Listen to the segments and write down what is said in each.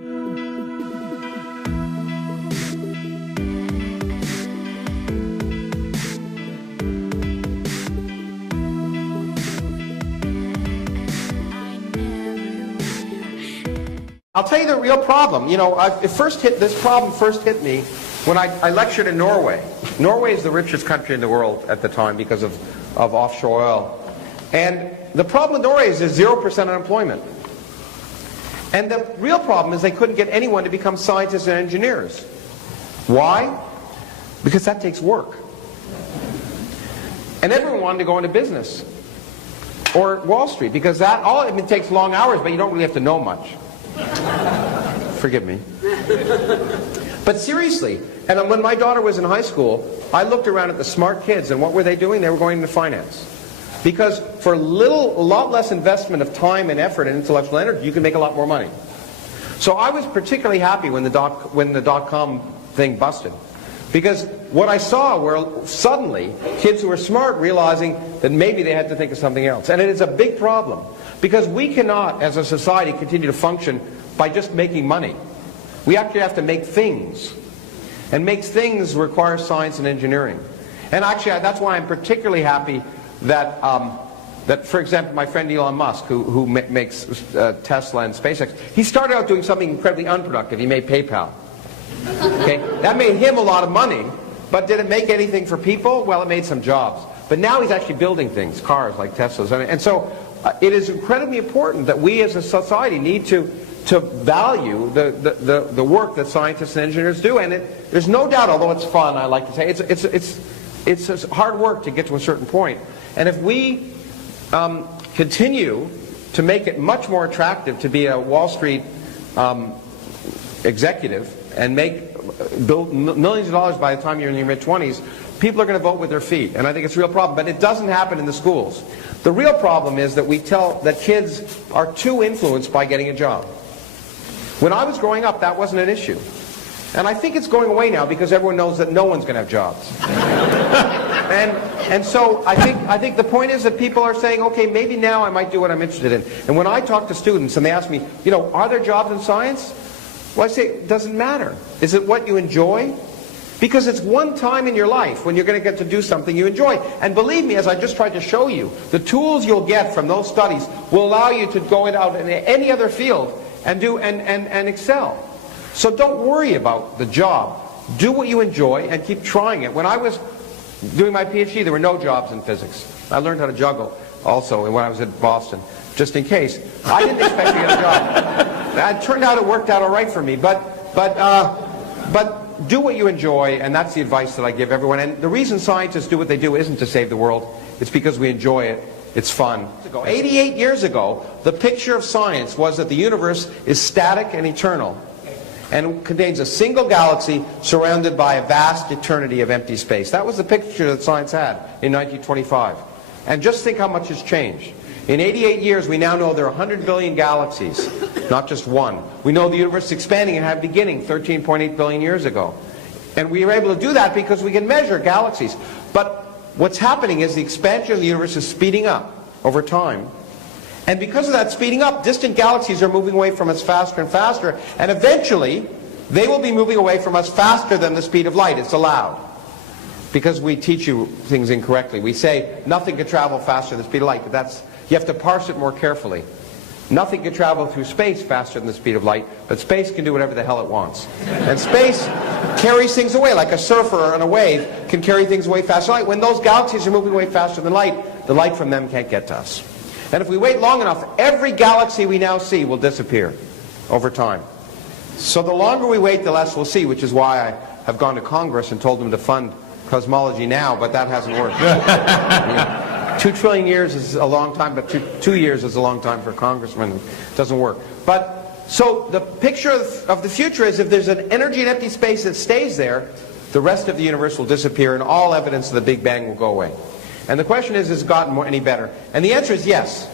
I'll tell you the real problem. You know, this problem first hit me when I lectured in Norway. Norway is the richest country in the world at the time because of offshore oil. And the problem with Norway is there's 0% unemployment. And the real problem is they couldn't get anyone to become scientists and engineers. Why? Because that takes work. And everyone wanted to go into business or Wall Street because it takes long hours, but you don't really have to know much. Forgive me. But seriously, and when my daughter was in high school, I looked around at the smart kids, and what were they doing? They were going into finance. Because for a lot less investment of time and effort and intellectual energy, you can make a lot more money. So I was particularly happy when the dot-com thing busted. Because what I saw were suddenly kids who were smart realizing that maybe they had to think of something else. And it is a big problem. Because we cannot, as a society, continue to function by just making money. We actually have to make things. And make things requires science and engineering. And actually, that's why I'm particularly happy that, for example, my friend Elon Musk, who makes Tesla and SpaceX, he started out doing something incredibly unproductive. He made PayPal. Okay? That made him a lot of money, but did it make anything for people? Well, it made some jobs. But now he's actually building things, cars like Teslas. And so it is incredibly important that we as a society need to value the work that scientists and engineers do. And there's no doubt, although it's fun, I like to say, it's hard work to get to a certain point. And if we continue to make it much more attractive to be a Wall Street executive and build millions of dollars by the time you're in your mid-20s, people are going to vote with their feet. And I think it's a real problem. But it doesn't happen in the schools. The real problem is that we tell that kids are too influenced by getting a job. When I was growing up, that wasn't an issue. And I think it's going away now because everyone knows that no one's going to have jobs. and so I think the point is that people are saying, okay, maybe now I might do what I'm interested in. And when I talk to students and they ask me, you know, are there jobs in science? Well, I say, it doesn't matter. Is it what you enjoy? Because it's one time in your life when you're going to get to do something you enjoy. And believe me, as I just tried to show you, the tools you'll get from those studies will allow you to go out in any other field and excel. So don't worry about the job. Do what you enjoy and keep trying it. When I was doing my PhD, there were no jobs in physics. I learned how to juggle also when I was at Boston, just in case. I didn't expect to get a job. It turned out it worked out all right for me. But do what you enjoy, and that's the advice that I give everyone. And the reason scientists do what they do isn't to save the world. It's because we enjoy it. It's fun. 88 years ago, the picture of science was that the universe is static and eternal and contains a single galaxy surrounded by a vast eternity of empty space. That was the picture that science had in 1925. And just think how much has changed. In 88 years, we now know there are 100 billion galaxies, not just one. We know the universe is expanding and had a beginning 13.8 billion years ago. And we are able to do that because we can measure galaxies. But what's happening is the expansion of the universe is speeding up over time. And because of that speeding up, distant galaxies are moving away from us faster and faster. And eventually, they will be moving away from us faster than the speed of light. It's allowed. Because we teach you things incorrectly. We say nothing can travel faster than the speed of light, but you have to parse it more carefully. Nothing can travel through space faster than the speed of light, but space can do whatever the hell it wants. And space carries things away, like a surfer on a wave can carry things away faster than light. When those galaxies are moving away faster than light, the light from them can't get to us. And if we wait long enough, every galaxy we now see will disappear over time. So the longer we wait, the less we'll see, which is why I have gone to Congress and told them to fund cosmology now, but that hasn't worked. 2 trillion years is a long time, but 2 years is a long time for a congressman. It doesn't work. But so the picture of the future is if there's an energy and empty space that stays there, the rest of the universe will disappear and all evidence of the Big Bang will go away. And the question is, has it gotten any better? And the answer is yes.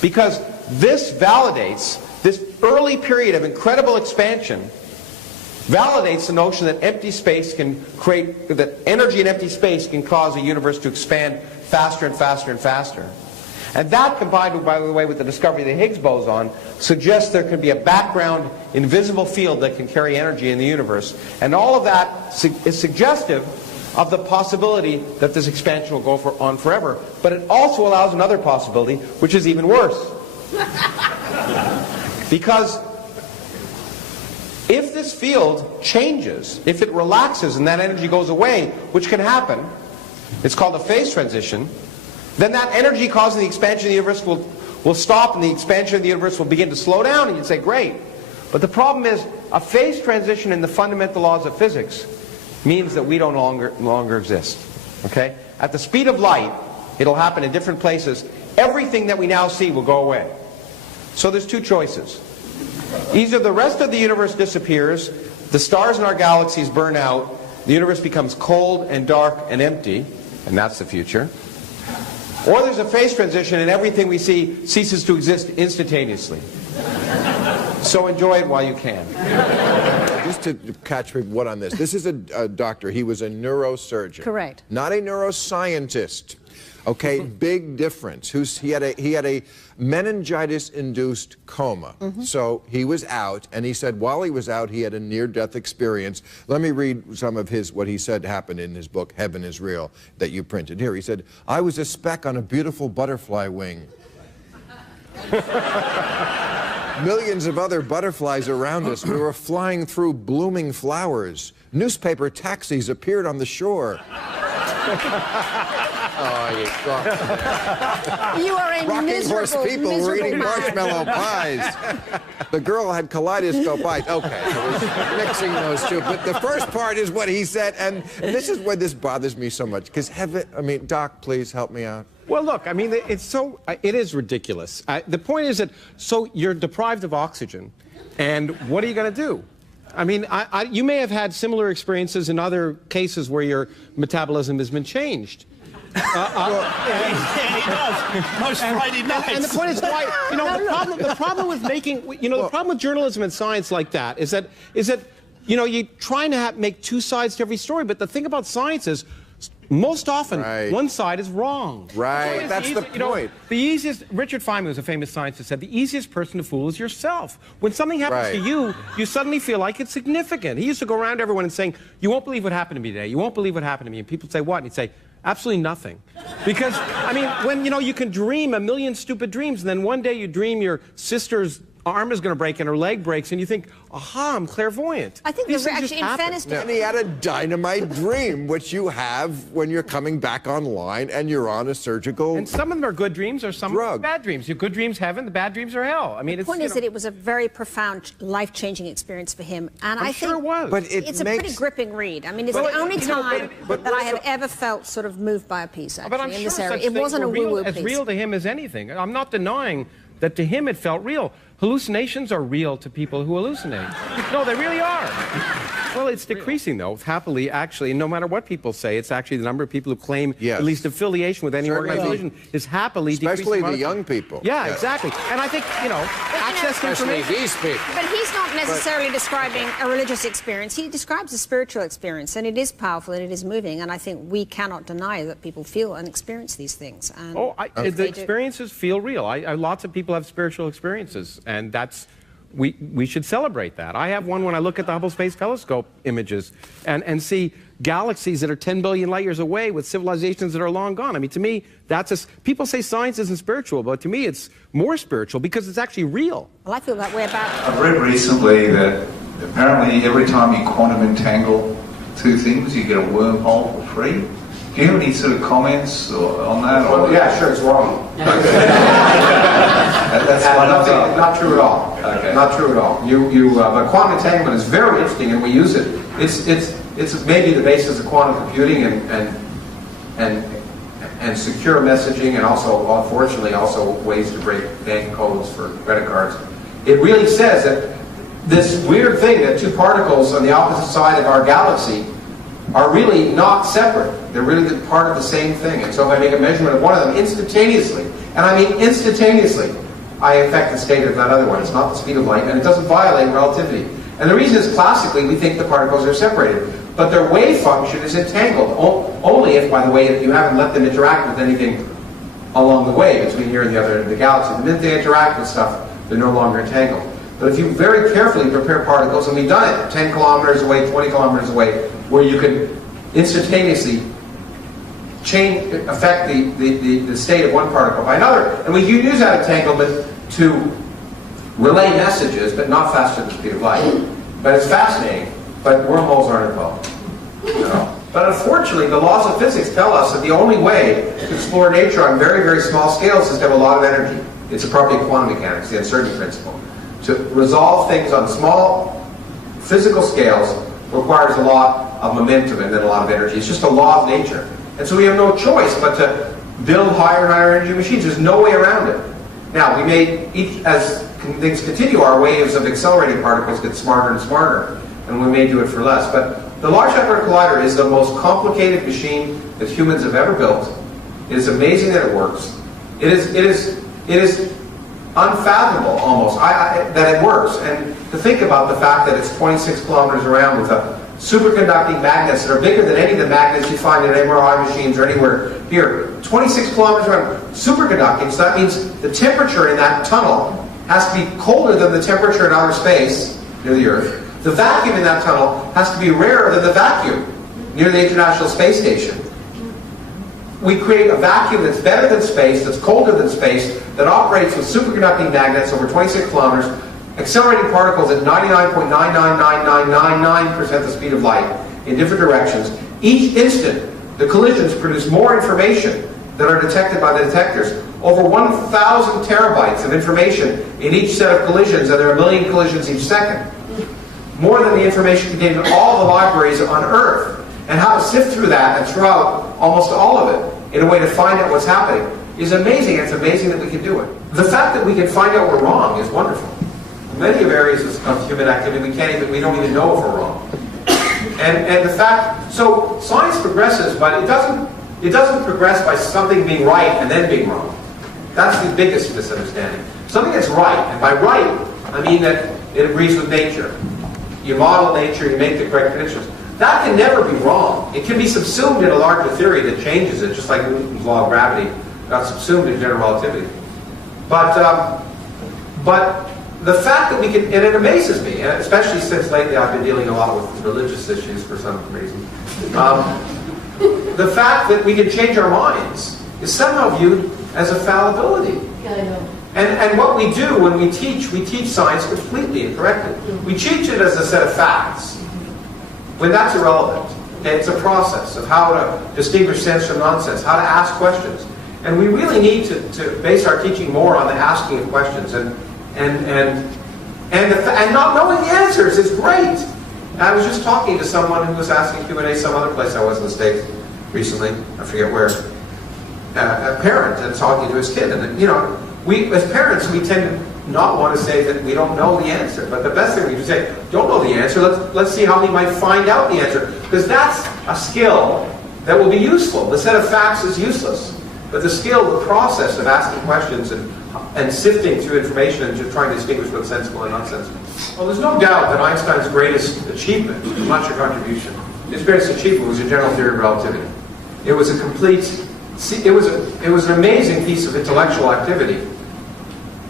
Because this validates, this early period of incredible expansion validates the notion that empty space can create, that energy in empty space can cause a universe to expand faster and faster and faster. And that, combined, by the way, with the discovery of the Higgs boson, suggests there could be a background invisible field that can carry energy in the universe. And all of that is suggestive of the possibility that this expansion will go on forever. But it also allows another possibility, which is even worse. Because if this field changes, if it relaxes and that energy goes away, which can happen, it's called a phase transition, then that energy causing the expansion of the universe will stop and the expansion of the universe will begin to slow down, and you'd say, great. But the problem is, a phase transition in the fundamental laws of physics means that we don't longer exist. Okay? At the speed of light, it'll happen in different places. Everything that we now see will go away. So there's two choices. Either the rest of the universe disappears, the stars in our galaxies burn out, the universe becomes cold and dark and empty, and that's the future. Or there's a phase transition and everything we see ceases to exist instantaneously. So enjoy it while you can. Just to catch me on this. This is a doctor. He was a neurosurgeon. Correct. Not a neuroscientist. Okay, big difference. He had a meningitis-induced coma. So he was out, and he said while he was out, he had a near-death experience. Let me read some of what he said happened in his book, Heaven is Real, that you printed here. He said, I was a speck on a beautiful butterfly wing. Millions of other butterflies around us. We were flying through blooming flowers. Newspaper taxis appeared on the shore. Oh, you are a Rocking horse people were eating man. marshmallow pies. The girl had kaleidoscope eyes. Okay, I was mixing those two. But the first part is what he said, and this is why this bothers me so much. Because Doc, please help me out. Well, look, I mean, it is ridiculous. The point is that, so you're deprived of oxygen, and what are you going to do? I mean, you may have had similar experiences in other cases where your metabolism has been changed. He does. Most Friday nights. And the point is, why? You know, the problem with making, the problem with journalism and science like that is that you're trying to make two sides to every story. But the thing about science is, most often, one side is wrong. Right, that's the point. The easiest, Richard Feynman was a famous scientist, said the easiest person to fool is yourself. When something happens to you, you suddenly feel like it's significant. He used to go around to everyone and saying, you won't believe what happened to me today. You won't believe what happened to me. And people say, what? And he'd say, absolutely nothing. Because, I mean, when, you can dream a million stupid dreams, and then one day you dream your sister's arm is going to break and her leg breaks, and you think, aha, I'm clairvoyant. I think actually, in fairness to... And he had a dynamite dream, which you have when you're coming back online and you're on a surgical And some of them are good dreams, or some are bad dreams. Your good dreams heaven, the bad dreams are hell. I mean, the point is that it was a very profound, life-changing experience for him, and I think sure it was. But it's a pretty gripping read. I mean, it's the only time that I have ever felt sort of moved by a piece, actually, but I'm in sure this area. such It wasn't a woo-woo piece. as real to him as anything. I'm not denying that to him it felt real. Hallucinations are real to people who hallucinate. No, they really are. Well, it's decreasing, though, happily, actually. No matter what people say, it's actually the number of people who claim at least affiliation with any organization is happily decreasing. Especially the young people. Yeah, exactly. And I think, access to information. These people. But he's not necessarily describing a religious experience. He describes a spiritual experience, and it is powerful and it is moving, and I think we cannot deny that people feel and experience these things. And the experiences feel real. Lots of people have spiritual experiences, and we should celebrate that. I have one when I look at the Hubble Space Telescope images and see galaxies that are 10 billion light years away with civilizations that are long gone. I mean, to me, people say science isn't spiritual, but to me it's more spiritual because it's actually real. Well, I feel that way about... I've read recently that apparently every time you quantum entangle two things, you get a wormhole for free. Do you have any sort of comments on that? Well, yeah, sure, it's wrong. That's not true at all. Okay. Not true at all. But quantum entanglement is very interesting, and we use it. It's maybe the basis of quantum computing and secure messaging, and also, unfortunately, also ways to break bank codes for credit cards. It really says that this weird thing that two particles on the opposite side of our galaxy are really not separate. They're really part of the same thing. And so if I make a measurement of one of them instantaneously, and I mean instantaneously, I affect the state of that other one. It's not the speed of light, and it doesn't violate relativity. And the reason is, classically, we think the particles are separated. But their wave function is entangled, only if, by the way, you haven't let them interact with anything along the way between here and the other end of the galaxy. The minute they interact with stuff, they're no longer entangled. But if you very carefully prepare particles, and we've done it 10 kilometers away, 20 kilometers away, where you can instantaneously affect the state of one particle by another. And we can use that entanglement to relay messages, but not faster than the speed of light. But it's fascinating, but wormholes aren't involved. You know? But unfortunately, the laws of physics tell us that the only way to explore nature on very, very small scales is to have a lot of energy. It's a property of quantum mechanics, the uncertainty principle. To resolve things on small physical scales requires a lot of momentum and then a lot of energy. It's just a law of nature. And so we have no choice but to build higher and higher energy machines. There's no way around it. Now, we may, as things continue, our waves of accelerating particles get smarter and smarter, and we may do it for less. But the Large Hadron Collider is the most complicated machine that humans have ever built. It is amazing that it works. It is unfathomable, almost, that it works. And to think about the fact that it's 26 kilometers around with superconducting magnets that are bigger than any of the magnets you find in MRI machines or anywhere here. 26 kilometers around, superconducting, so that means the temperature in that tunnel has to be colder than the temperature in outer space near the Earth. The vacuum in that tunnel has to be rarer than the vacuum near the International Space Station. We create a vacuum that's better than space, that's colder than space, that operates with superconducting magnets over 26 kilometers, accelerating particles at 99.999999% the speed of light in different directions. Each instant, the collisions produce more information that are detected by the detectors. Over 1,000 terabytes of information in each set of collisions, and there are 1 million collisions each second. More than the information contained in all the libraries on Earth. And how to sift through that and throw out almost all of it in a way to find out what's happening is amazing, and it's amazing that we can do it. The fact that we can find out we're wrong is wonderful. In many areas of human activity, we don't even know if we're wrong. And the fact, so science progresses, but it doesn't progress by something being right and then being wrong. That's the biggest misunderstanding. Something that's right, and by right, I mean that it agrees with nature. You model nature, you make the correct predictions. That can never be wrong. It can be subsumed in a larger theory that changes it, just like Newton's law of gravity got subsumed in general relativity. But the fact that we can, and it amazes me, especially since lately I've been dealing a lot with religious issues for some reason, the fact that we can change our minds is somehow viewed as a fallibility. Yeah, I know. And what we do when we teach science completely and correctly. We teach it as a set of facts, when that's irrelevant. Okay? It's a process of how to distinguish sense from nonsense, how to ask questions. And we really need to base our teaching more on the asking of questions and not knowing the answers is great. I was just talking to someone who was asking Q&A some other place I was in the States recently, I forget where, a parent and talking to his kid. And, you know, we, as parents, we tend to not want to say that we don't know the answer. But the best thing we can say, don't know the answer, let's see how we might find out the answer. Because that's a skill that will be useful. The set of facts is useless. But the skill, the process of asking questions and sifting through information and just trying to distinguish what's sensible and nonsensical. Well, there's no doubt that Einstein's greatest achievement, much a contribution, his greatest achievement was a general theory of relativity. It was a complete, it was an amazing piece of intellectual activity,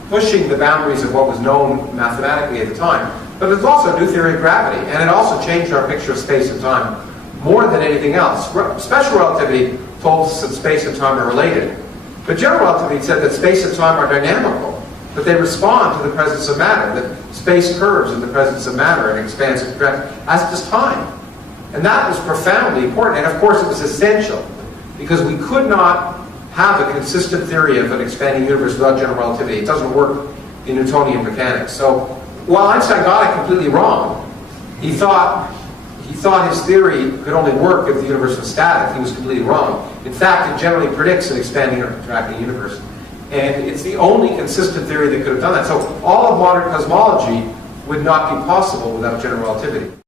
pushing the boundaries of what was known mathematically at the time. But it's also a new theory of gravity, and it also changed our picture of space and time more than anything else. Special relativity told us that space and time are related. But general relativity said that space and time are dynamical, that they respond to the presence of matter, that space curves in the presence of matter and expands and contracts, as does time. And that was profoundly important, and of course it was essential, because we could not have a consistent theory of an expanding universe without general relativity. It doesn't work in Newtonian mechanics. So while Einstein got it completely wrong, he thought his theory could only work if the universe was static. He was completely wrong. In fact, it generally predicts an expanding or contracting universe. And it's the only consistent theory that could have done that. So all of modern cosmology would not be possible without general relativity.